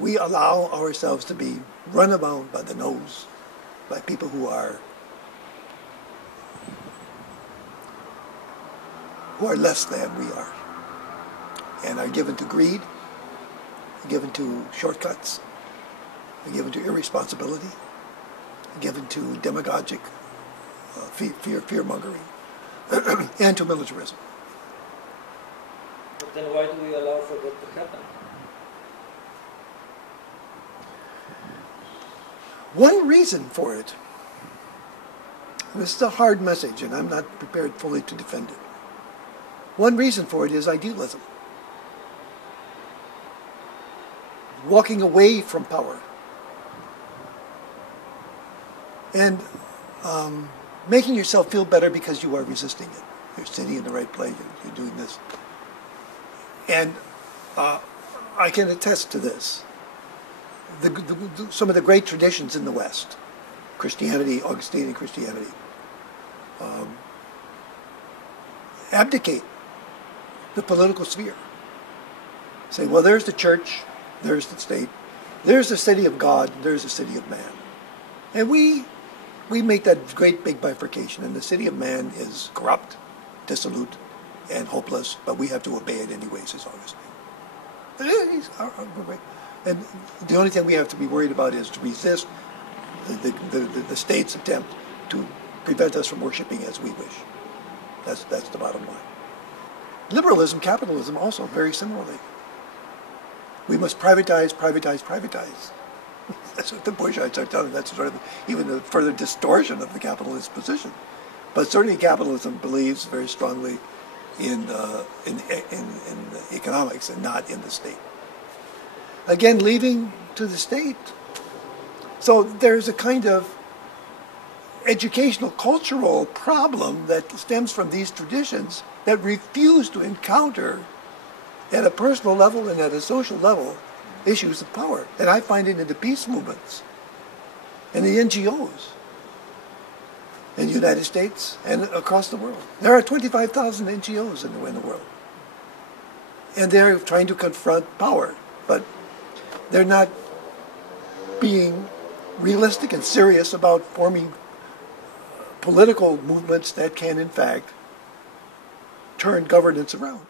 We allow ourselves to be run around by the nose by people who are less than we are, and are given to greed, given to shortcuts, given to irresponsibility, given to demagogic fear-mongering, and to militarism. But then why do we allow for that to happen? One reason for it, this is a hard message, and I'm not prepared fully to defend it. One reason for it is idealism. Walking away from power. And making yourself feel better because you are resisting it. You're sitting in the right place, you're doing this. And I can attest to this. Some of the great traditions in the West, Christianity, Augustinian Christianity, abdicate the political sphere. Say, well, there's the church, there's the state, there's the city of God, there's the city of man. And we make that great big bifurcation, and the city of man is corrupt, dissolute, and hopeless, but we have to obey it anyway, says Augustine. And the only thing we have to be worried about is to resist the state's attempt to prevent us from worshiping as we wish. That's the bottom line. Liberalism, capitalism also, very similarly. We must privatize, privatize, privatize. That's what the Bourgeois are telling. That's sort of even a further distortion of the capitalist position. But certainly capitalism believes very strongly in economics and not in the state. Again, leaving to the state. So there's a kind of educational, cultural problem that stems from these traditions that refuse to encounter at a personal level and at a social level issues of power. And I find it in the peace movements and the NGOs in the United States and across the world. There are 25,000 NGOs in the world. And they're trying to confront power, but they're not being realistic and serious about forming political movements that can, in fact, turn governance around.